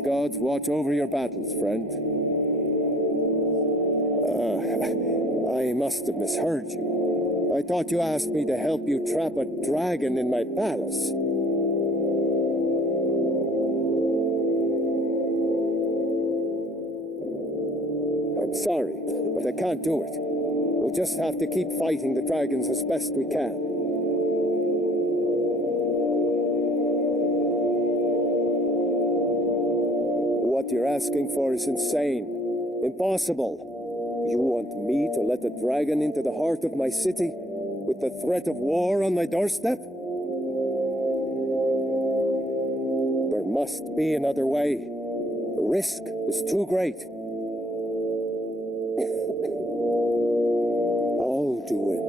the gods watch over your battles, friend. I must have misheard you. I thought you asked me to help you trap a dragon in my palace. I'm sorry, but I can't do it. We'll just have to keep fighting the dragons as best we can. What you're asking for is insane. Impossible. You want me to let a dragon into the heart of my city with the threat of war on my doorstep? There must be another way. The risk is too great. Alduin,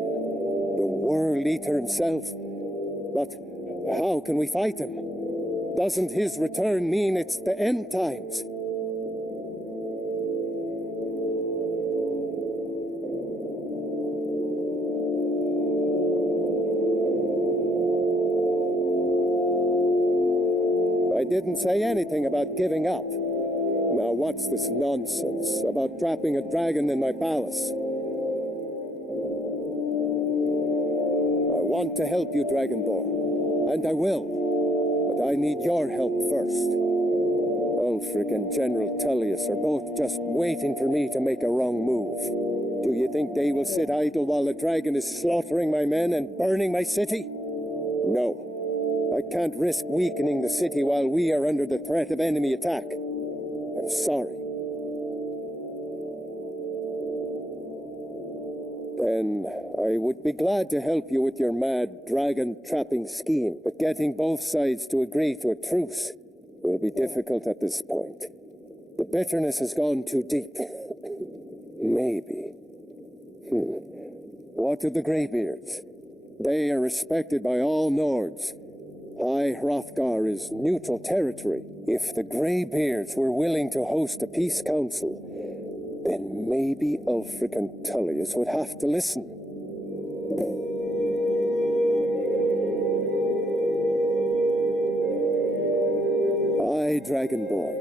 the World Eater himself. But how can we fight him? Doesn't his return mean it's the end times? I didn't say anything about giving up. Now what's this nonsense about trapping a dragon in my palace? I want to help you, Dragonborn, and I will. But I need your help first. Ulfric and General Tullius are both just waiting for me to make a wrong move. Do you think they will sit idle while the dragon is slaughtering my men and burning my city? No. I can't risk weakening the city while we are under the threat of enemy attack. I'm sorry. Then I would be glad to help you with your mad dragon-trapping scheme, but getting both sides to agree to a truce will be difficult at this point. The bitterness has gone too deep. Maybe. What of the Greybeards? They are respected by all Nords. High Hrothgar is neutral territory. If the Greybeards were willing to host a peace council, then maybe Ulfric and Tullius would have to listen. Aye, Dragonborn.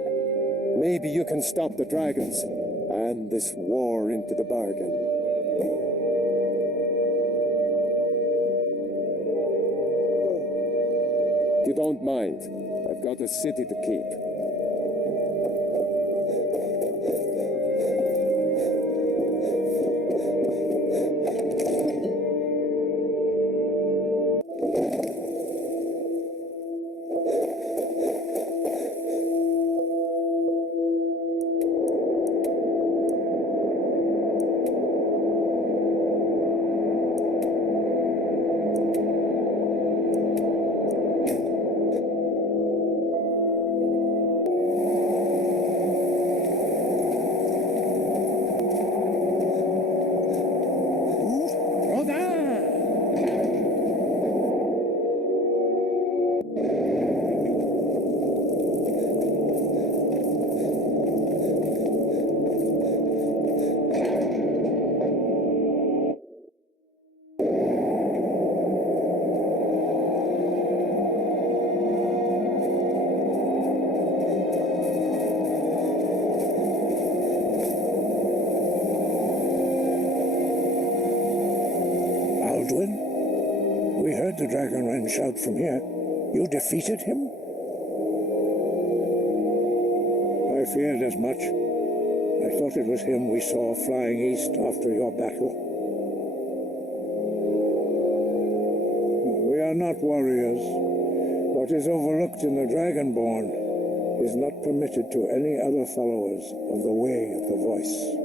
Maybe you can stop the dragons and this war into the bargain. If you don't mind, I've got a city to keep. We heard the dragon shout from here. You defeated him? I feared as much. I thought it was him we saw flying east after your battle. We are not warriors. What is overlooked in the Dragonborn is not permitted to any other followers of the Way of the Voice.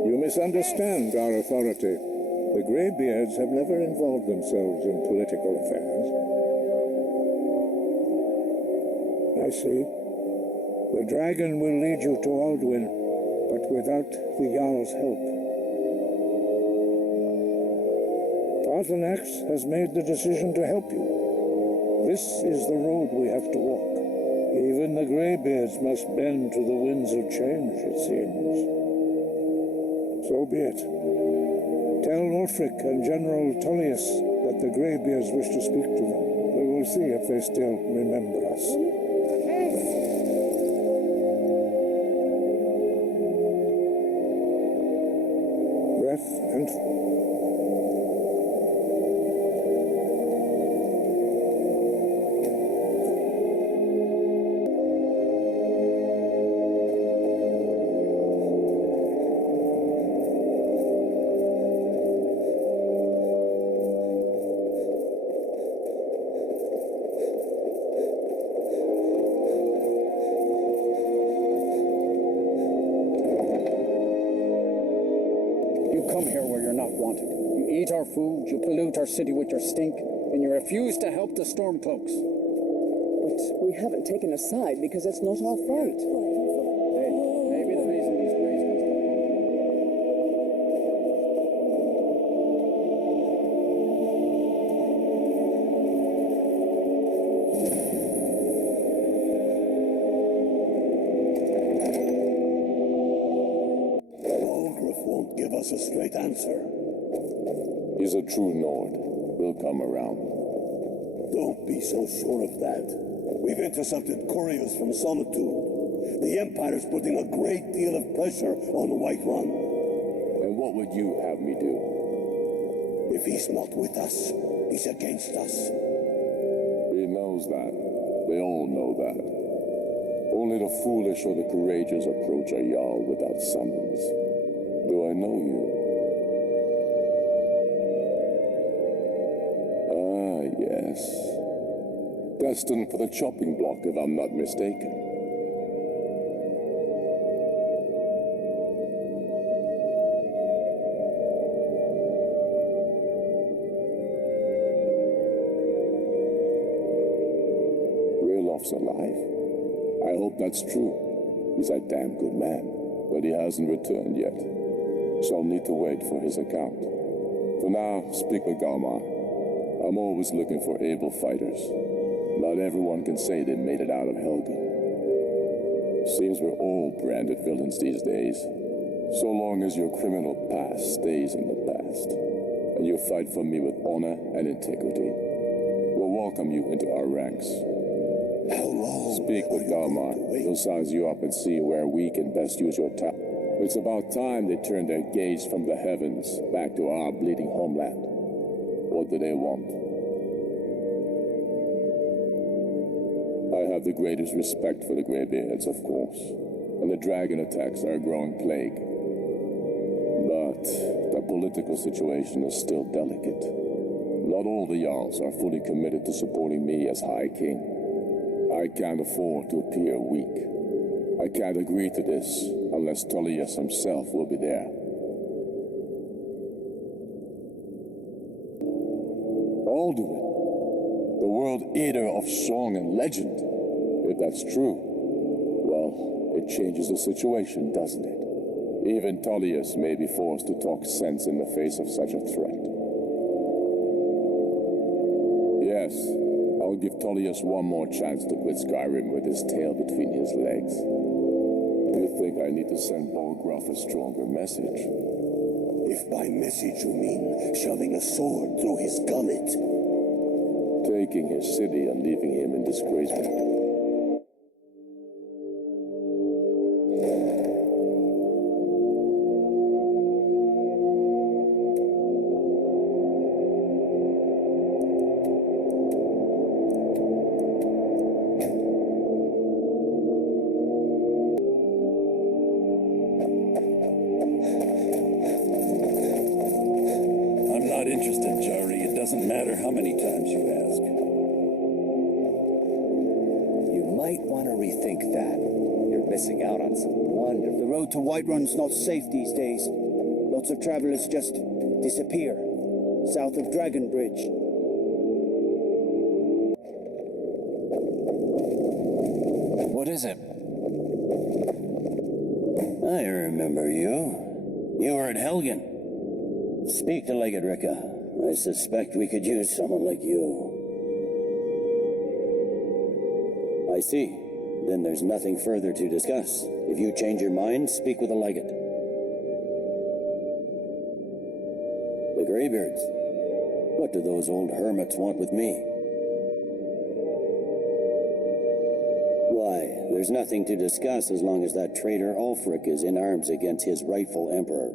You misunderstand our authority. The Greybeards have never involved themselves in political affairs. I see. The dragon will lead you to Alduin, but without the Jarl's help. Arthanax has made the decision to help you. This is the road we have to walk. Even the Greybeards must bend to the winds of change, it seems. So be it. Tell Ulfric and General Tullius that The Greybeards wish to speak to them. We will see if they still remember us. Breath and... Our food, you pollute our city with your stink, and you refuse to help the Stormcloaks. But we haven't taken a side because it's not our fight. Hey, maybe the reason these crazies... Balgruuf won't give us a straight answer. He's a true Nord. He'll come around. Don't be so sure of that. We've intercepted couriers from Solitude. The Empire's putting a great deal of pressure on Whiterun. And what would you have me do? If he's not with us, he's against us. He knows that. They all know that. Only the foolish or the courageous approach a Jarl without summons. Do I know you? Yes. Destined for the chopping block, if I'm not mistaken. Rayloff's alive. I hope that's true. He's a damn good man, but he hasn't returned yet. So I'll need to wait for his account. For now, speak with Galmar. I'm always looking for able fighters. Not everyone can say they made it out of Helgen. Seems we're all branded villains these days. So long as your criminal past stays in the past, and you fight for me with honor and integrity, we'll welcome you into our ranks. How long? Speak with Galmar. He'll size you up and see where we can best use your talent. It's about time they turned their gaze from the heavens back to our bleeding homeland. What do they want? I have the greatest respect for the Greybeards, of course, and the dragon attacks are a growing plague. But the political situation is still delicate. Not all the Jarls are fully committed to supporting me as High King. I can't afford to appear weak. I can't agree to this unless Tullius himself will be there. Alduin, the world eater of song and legend. If that's true, well, it changes the situation, doesn't it? Even Tullius may be forced to talk sense in the face of such a threat. Yes, I'll give Tullius one more chance to quit Skyrim with his tail between his legs. You think I need to send Balgruuf a stronger message? If by message you mean shoving a sword through his gullet. Taking his city and leaving him in disgrace. How many times you ask? You might want to rethink that. You're missing out on some wonderful... The road to Whiterun's not safe these days. Lots of travelers just disappear. South of Dragon Bridge. What is it? I remember you. You were at Helgen. Speak to Legate Ricka. I suspect we could use someone like you. I see. Then there's nothing further to discuss. If you change your mind, speak with the Legate. The Greybeards. What do those old hermits want with me? Why, there's nothing to discuss as long as that traitor Ulfric is in arms against his rightful emperor.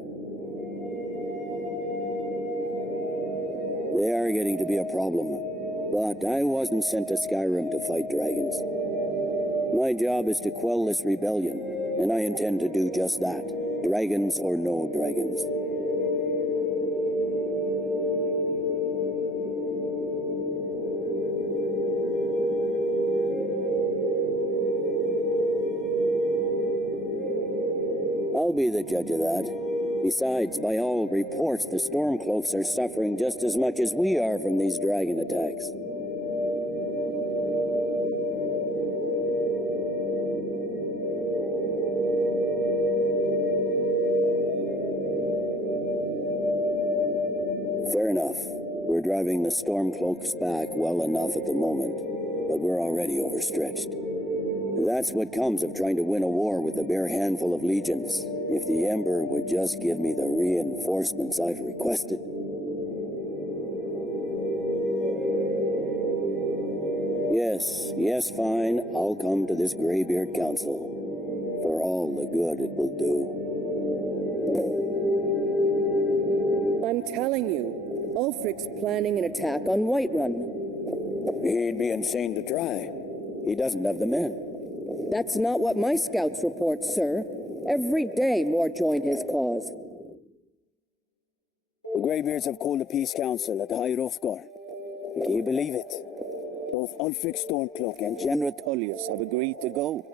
They are getting to be a problem, but I wasn't sent to Skyrim to fight dragons. My job is to quell this rebellion, and I intend to do just that, dragons or no dragons. I'll be the judge of that. Besides, by all reports, the Stormcloaks are suffering just as much as we are from these dragon attacks. Fair enough. We're driving the Stormcloaks back well enough at the moment, but we're already overstretched. That's what comes of trying to win a war with a bare handful of legions. If the Emperor would just give me the reinforcements I've requested. Yes, fine. I'll come to this Greybeard Council. For all the good it will do. I'm telling you, Ulfric's planning an attack on Whiterun. He'd be insane to try. He doesn't have the men. That's not what my scouts report, sir. Every day more join his cause. The Greybeards have called a peace council at High Hrothgar. Can you believe it? Both Ulfric Stormcloak and General Tullius have agreed to go.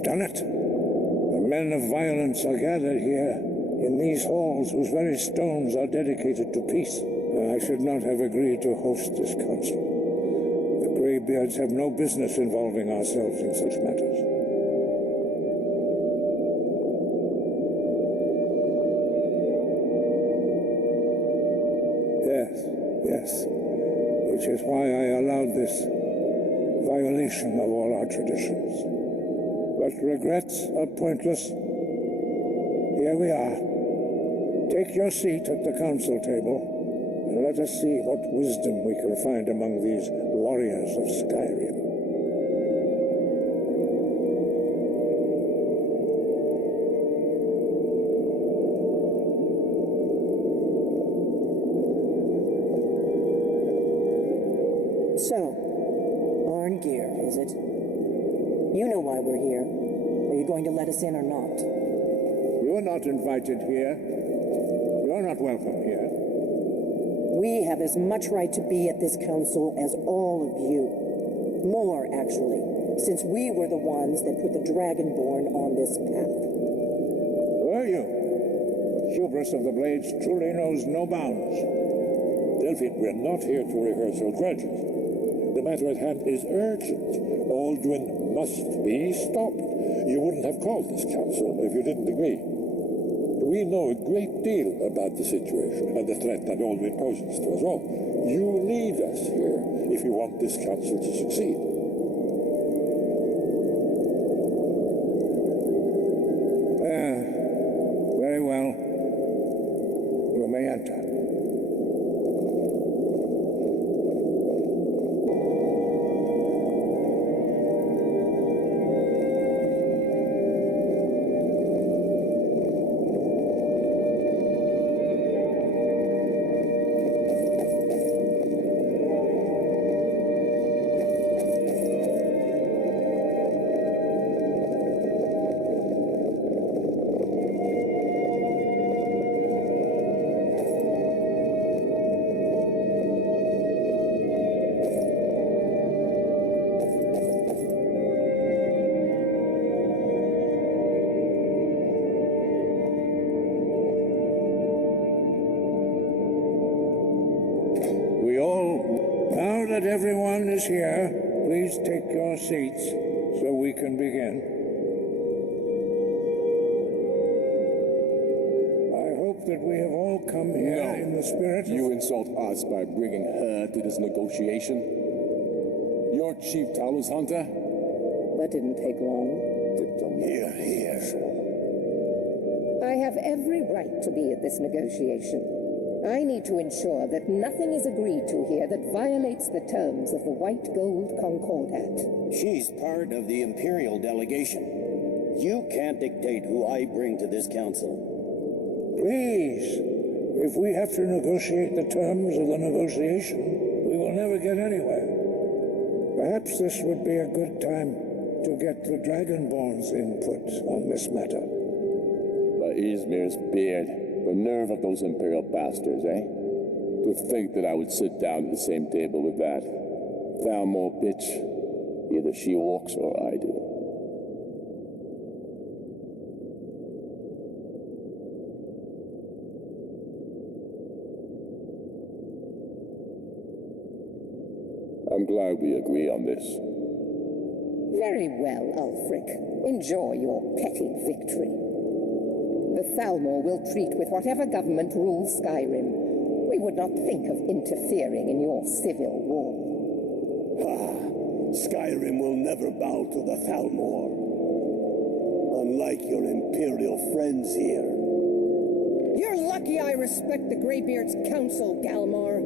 Done it. The men of violence are gathered here in these halls whose very stones are dedicated to peace. I should not have agreed to host this council. The Greybeards have no business involving ourselves in such matters. Yes. Which is why I allowed this violation of all our traditions. But regrets are pointless. Here we are. Take your seat at the council table, and let us see what wisdom we can find among these warriors of Skyrim. So, Arngeir, is it? You know why we're here. Are you going to let us in or not? You're not invited here. You're not welcome here. We have as much right to be at this council as all of you. More, actually, since we were the ones that put the Dragonborn on this path. Were you? Hubris of the Blades truly knows no bounds. Delphine, we're not here to rehearse old grudges. The matter at hand is urgent. Aldwin must be stopped. You wouldn't have called this council if you didn't agree. We know a great deal about the situation and the threat that Aldwin poses to us all. You need us here if you want this council to succeed. Very well. You may enter. that everyone is here, please take your seats so we can begin. I hope that we have all come here in the spirit of... You insult us by bringing her to this negotiation? You're Chief Talos Hunter? That didn't take long. Here, here. I have every right to be at this negotiation. I need to ensure that nothing is agreed to here that violates the terms of the White Gold Concordat. She's part of the Imperial delegation. You can't dictate who I bring to this council. Please, if we have to negotiate the terms of the negotiation, we will never get anywhere. Perhaps this would be a good time to get the Dragonborn's input on this matter. By Izmir's beard, the nerve of those Imperial bastards, eh? To think that I would sit down at the same table with that Thalmor bitch. Either she walks or I do. I'm glad we agree on this. Very well, Ulfric. Enjoy your petty victory. The Thalmor will treat with whatever government rules Skyrim. We would not think of interfering in your civil war. Skyrim will never bow to the Thalmor. Unlike your Imperial friends here. You're lucky I respect the Greybeards' counsel, Galmar.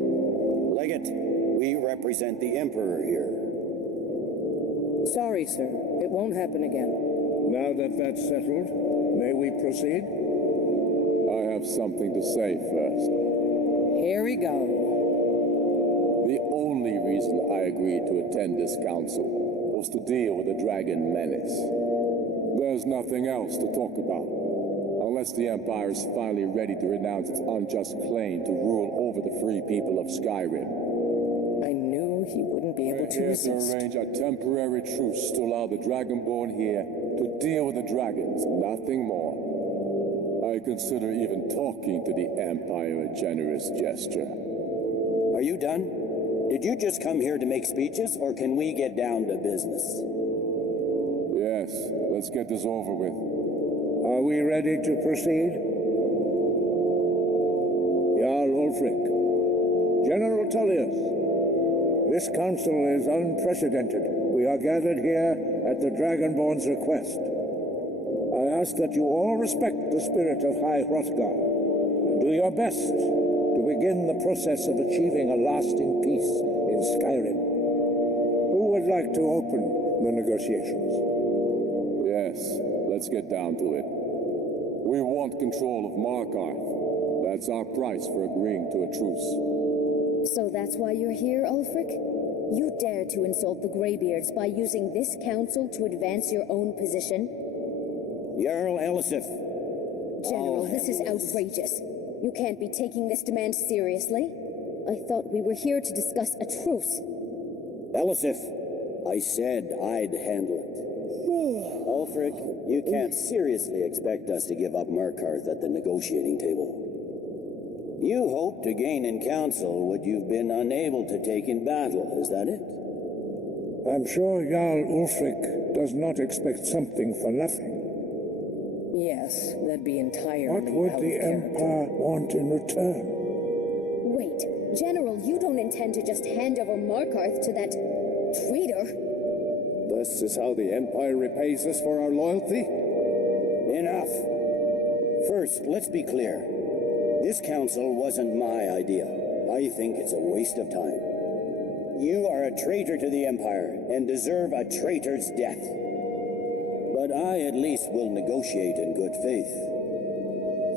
Legate, we represent the Emperor here. Sorry, sir. It won't happen again. Now that that's settled, may we proceed? I have something to say first. Here we go. The only reason I agreed to attend this council was to deal with the dragon menace. There's nothing else to talk about, unless the Empire is finally ready to renounce its unjust claim to rule over the free people of Skyrim. I knew he wouldn't be able to We're here resist. to arrange a temporary truce to allow the Dragonborn here to deal with the dragons, nothing more. I consider even talking to the Empire a generous gesture. Are you done? Did you just come here to make speeches, or can we get down to business? Yes, let's get this over with. Are we ready to proceed? Jarl Ulfric, General Tullius, this council is unprecedented. We are gathered here at the Dragonborn's request. I ask that you all respect the spirit of High Hrothgar and do your best to begin the process of achieving a lasting peace in Skyrim. Who would like to open the negotiations? Yes, let's get down to it. We want control of Markarth. That's our price for agreeing to a truce. So that's why you're here, Ulfric? You dare to insult the Greybeards by using this council to advance your own position? Jarl Elisif. General, this is outrageous. You can't be taking this demand seriously. I thought we were here to discuss a truce. Elisif, I said I'd handle it. Ulfric, you can't seriously expect us to give up Markarth at the negotiating table. You hope to gain in council what you've been unable to take in battle, is that it? I'm sure Jarl Ulfric does not expect something for nothing. Yes, that'd be entirely What would out the of character. Empire want in return? Wait, General, you don't intend to just hand over Markarth to that traitor? This is how the Empire repays us for our loyalty? Enough. First, let's be clear. This council wasn't my idea. I think it's a waste of time. You are a traitor to the Empire and deserve a traitor's death. But I at least will negotiate in good faith.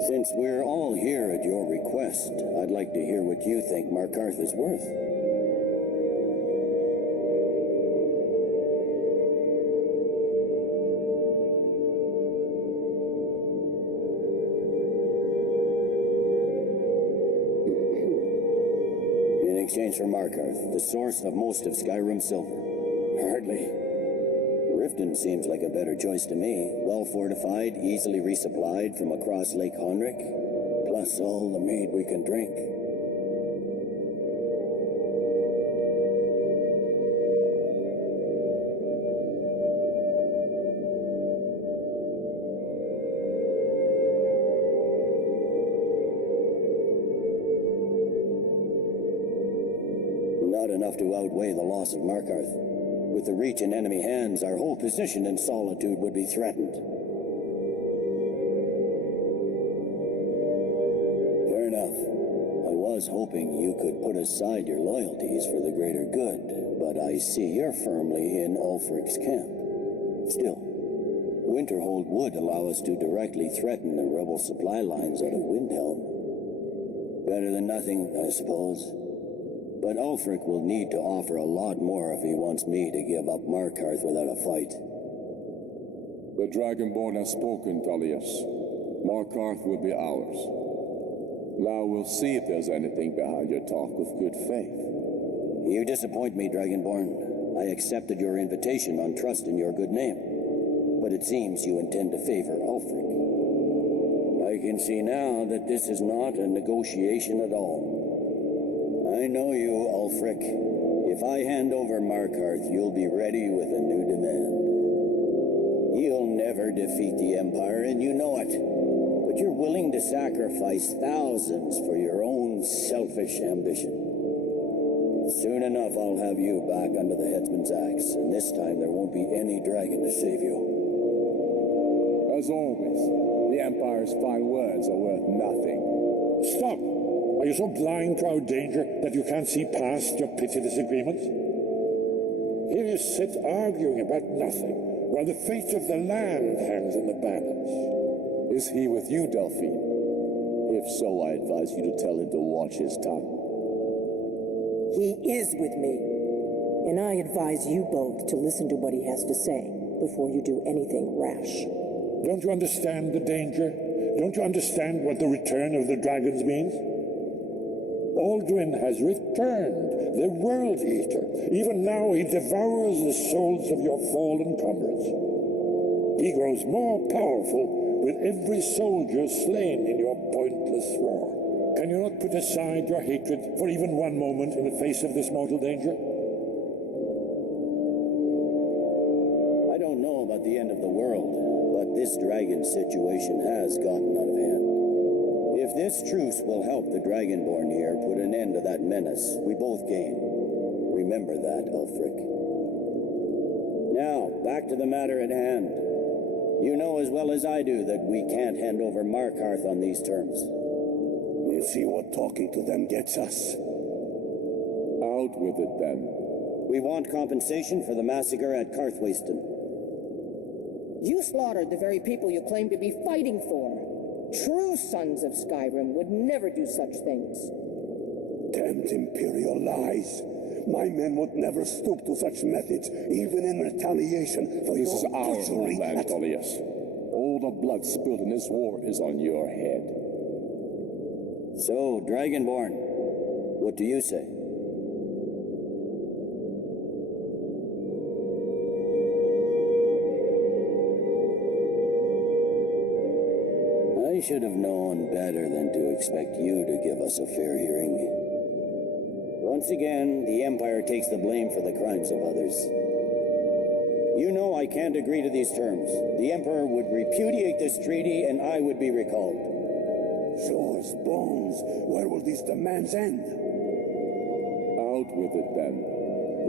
Since we're all here at your request, I'd like to hear what you think Markarth is worth. In exchange for Markarth, the source of most of Skyrim's silver. Hardly. Riften seems like a better choice to me. Well fortified, easily resupplied from across Lake Honric, plus all the mead we can drink. enough to outweigh the loss of Markarth. With the Reach in enemy hands, our whole position in Solitude would be threatened. Fair enough. I was hoping you could put aside your loyalties for the greater good, but I see you're firmly in Ulfric's camp. Still, Winterhold would allow us to directly threaten the rebel supply lines out of Windhelm. Better than nothing, I suppose. But Ulfric will need to offer a lot more if he wants me to give up Markarth without a fight. The Dragonborn has spoken, Tullius. Markarth will be ours. Now we'll see if there's anything behind your talk with good faith. You disappoint me, Dragonborn. I accepted your invitation on trust in your good name. But it seems you intend to favor Ulfric. I can see now that this is not a negotiation at all. I know you, Ulfric. If I hand over Markarth, you'll be ready with a new demand. You'll never defeat the Empire, and you know it. But you're willing to sacrifice thousands for your own selfish ambition. Soon enough, I'll have you back under the headsman's axe, and this time there won't be any dragon to save you. As always, the Empire's fine words are worth nothing. Stop! Are you so blind to our danger that you can't see past your petty disagreements? Here you sit arguing about nothing, while the fate of the land hangs in the balance. Is he with you, Delphine? If so, I advise you to tell him to watch his tongue. He is with me, and I advise you both to listen to what he has to say before you do anything rash. Don't you understand the danger? Don't you understand what the return of the dragons means? Alduin has returned, the World Eater. Even now he devours the souls of your fallen comrades. He grows more powerful with every soldier slain in your pointless war. Can you not put aside your hatred for even one moment in the face of this mortal danger? I don't know about the end of the world, but this dragon situation has gotten out of hand. If this truce will help the Dragonborn here put an end to that menace, we both gain. Remember that, Ulfric. Now, back to the matter at hand. You know as well as I do that we can't hand over Markarth on these terms. We'll see what talking to them gets us. Out with it, then. We want compensation for the massacre at Karthwasten. You slaughtered the very people you claim to be fighting for. True sons of Skyrim would never do such things. Damned Imperial lies. My men would never stoop to such methods, even in retaliation for This is your our butchery. homeland, Tullius. All the blood spilled in this war is on your head. So, Dragonborn, what do you say? I should have known better than to expect you to give us a fair hearing. Once again, the Empire takes the blame for the crimes of others. You know I can't agree to these terms. The Emperor would repudiate this treaty and I would be recalled. Shores, bones, where will these demands end? Out with it, then.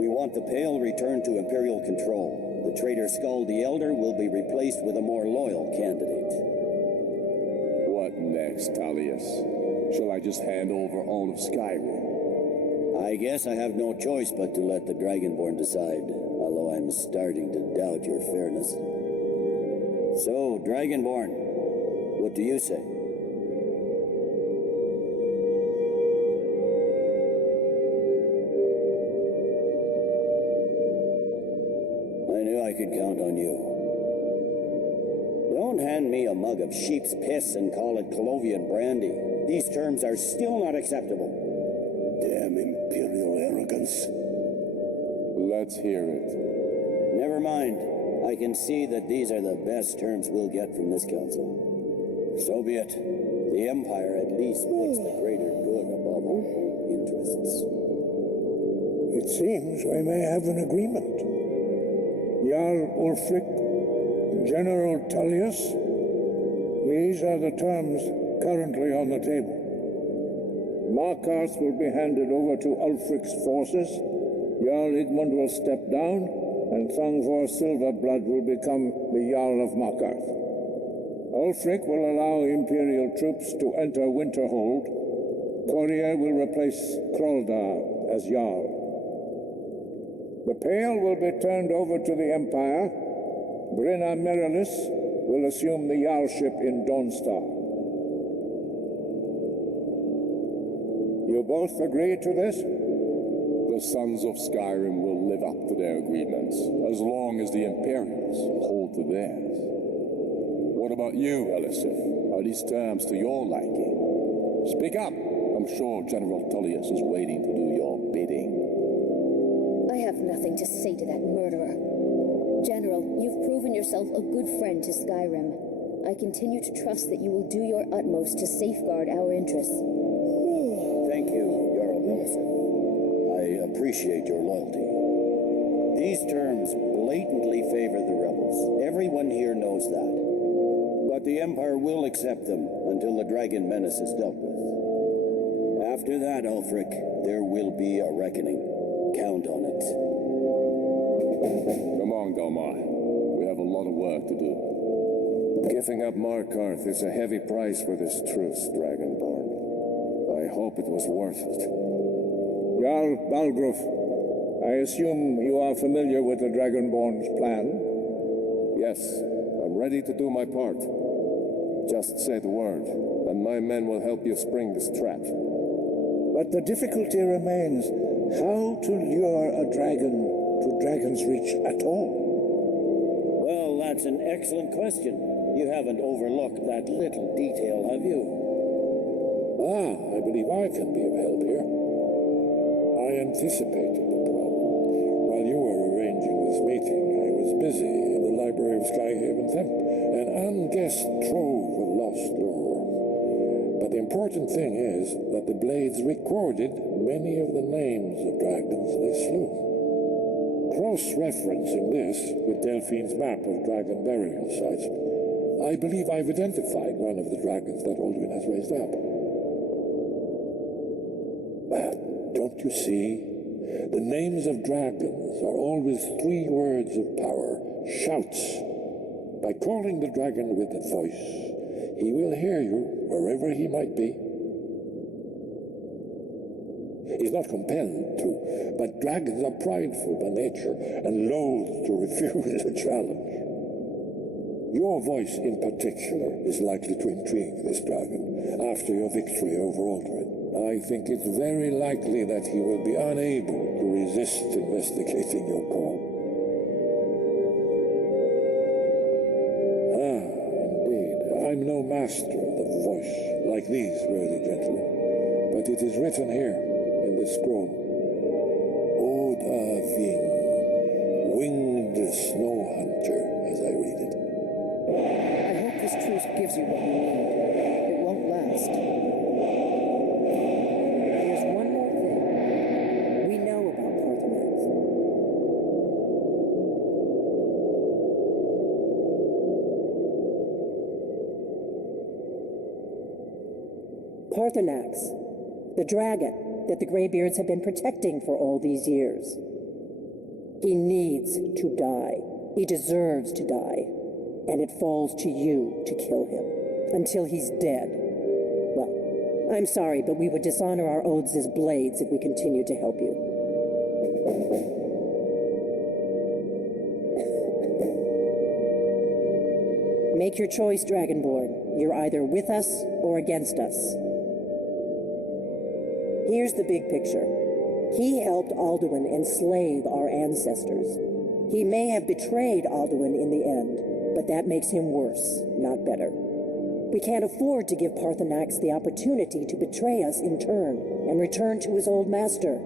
We want the Pale returned to Imperial control. The traitor Skull the Elder will be replaced with a more loyal candidate. What next, Tullius? Shall I just hand over all of Skyrim? I guess I have no choice but to let the Dragonborn decide, although I'm starting to doubt your fairness. So, Dragonborn, what do you say? I knew I could count on you. Don't hand me a mug of sheep's piss and call it Colovian brandy. These terms are still not acceptable. Damn Imperial arrogance. Let's hear it. Never mind. I can see that these are the best terms we'll get from this council. So be it. The Empire at least puts the greater good above our interests. It seems we may have an agreement. Jarl Ulfric, General Tullius, these are the terms currently on the table. Markarth will be handed over to Ulfric's forces, Jarl Igmund will step down, and Thongvor Silverblood will become the Jarl of Markarth. Ulfric will allow Imperial troops to enter Winterhold. Courier will replace Kroldar as Jarl. The Pale will be turned over to the Empire. Brinna Merilis will assume the Jarlship in Dawnstar. You both agree to this? The sons of Skyrim will live up to their agreements, as long as the Imperials hold to theirs. What about you, Elisif? Are these terms to your liking? Speak up! I'm sure General Tullius is waiting to do your bidding. I have nothing to say to that murderer. General, you've proven yourself a good friend to Skyrim. I continue to trust that you will do your utmost to safeguard our interests. Thank you, Jarl Balgruuf. I appreciate your loyalty. These terms blatantly favor the rebels. Everyone here knows that. But the Empire will accept them until the dragon menace is dealt with. After that, Ulfric, there will be a reckoning. Count on it. Come on, Galmar. We have a lot of work to do. Giving up Markarth is a heavy price for this truce, Dragonborn. I hope it was worth it. Jarl Balgruuf, I assume you are familiar with the Dragonborn's plan? Yes, I'm ready to do my part. Just say the word, and my men will help you spring this trap. But the difficulty remains how to lure a dragon to Dragon's Reach at all. Well, that's an excellent question. You haven't overlooked that little detail, have you? I believe I can be of help here. I anticipated the problem. While you were arranging this meeting, I was busy in the library of Skyhaven Temp, an unguessed trove of lost lore. But the important thing is that the blades recorded many of the names of dragons they slew. Cross-referencing this with Delphine's map of dragon burial sites, I believe I've identified one of the dragons that Alduin has raised up. Don't you see? The names of dragons are always 3 words of power, shouts. By calling the dragon with a voice, he will hear you wherever he might be. He's not compelled to, but dragons are prideful by nature and loath to refuse a challenge. Your voice in particular is likely to intrigue this dragon after your victory over Alduin. I think it's very likely that he will be unable to resist investigating your call. Indeed. I'm no master of the voice, like these worthy gentlemen, but it is written here in the scroll. Oda Ving, winged snow hunter, as I read it. I hope this truce gives you what you need. It won't last. There's one more thing. We know about Parthenax. Parthenax, the dragon that the Greybeards have been protecting for all these years. He needs to die. He deserves to die. And it falls to you to kill him until he's dead. Well, I'm sorry, but we would dishonor our oaths as blades if we continue to help you. Make your choice, Dragonborn. You're either with us or against us. Here's the big picture. He helped Alduin enslave our ancestors. He may have betrayed Alduin in the end, but that makes him worse, not better. We can't afford to give Parthenax the opportunity to betray us in turn and return to his old master.